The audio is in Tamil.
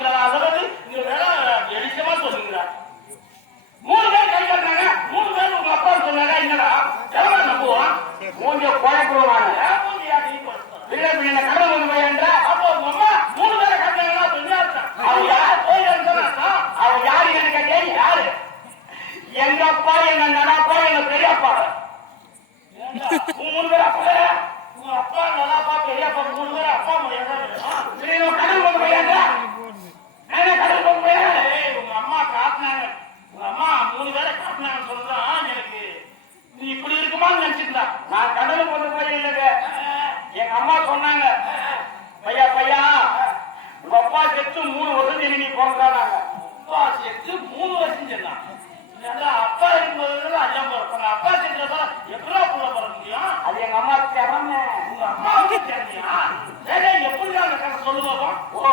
அதாவது சொல்லுங்களா மூணு பேர் கை கட்டினாங்க மூணு பேர் உங்க அப்பா சொன்னாங்க என்னடா? எவ்வளவு நம்புவான்? மூஞ்ச குழப்பிடுவாங்க பிள்ளை பிள்ளை அப்போ அம்மா மூணு பேரை கட்டினாங்கன்னா பெண்ணா இருக்கான் யார்? கோயில் சொன்னா யாரு எனக்கு கேட்க யாரு? எங்க அப்பா எங்க நடப்பா எங்க பெரியப்பா. மூணு பேர் அப்பா உங்க அப்பா நல்லாப்பா பெரியப்பா மூணு பேர் அப்பா அம்மா என்ன கடல் கொண்டு போய் என்ற நானே கடல் கொண்டு போய் ஏய், உங்க அம்மா காட்டினாங்க உங்க அம்மா காட்டினாங்கன்னு சொல்றான் எனக்கு. நீ இப்படி இருக்குமான்னு நினைச்சிருந்தா நான் கடலுக்கு கொண்டு போய் இல்லைங்க. எங்க அம்மா சொன்னாங்க பையா பையா உங்க அப்பா செத்து மூணு வருஷம் நீ பிறந்தாங்க அப்பா செத்து மூணு வருஷம் சொன்னான் அப்பா இருக்கும்போது ஐயா பிறப்பாங்க அப்பா செத்துறதா எப்படா புள்ள பிறக்க முடியும்? அது எங்க அம்மா திறமை. உங்க அம்மாவுக்கு திறமையா? எப்படி அந்த கதை சொல்லுங்க ஓ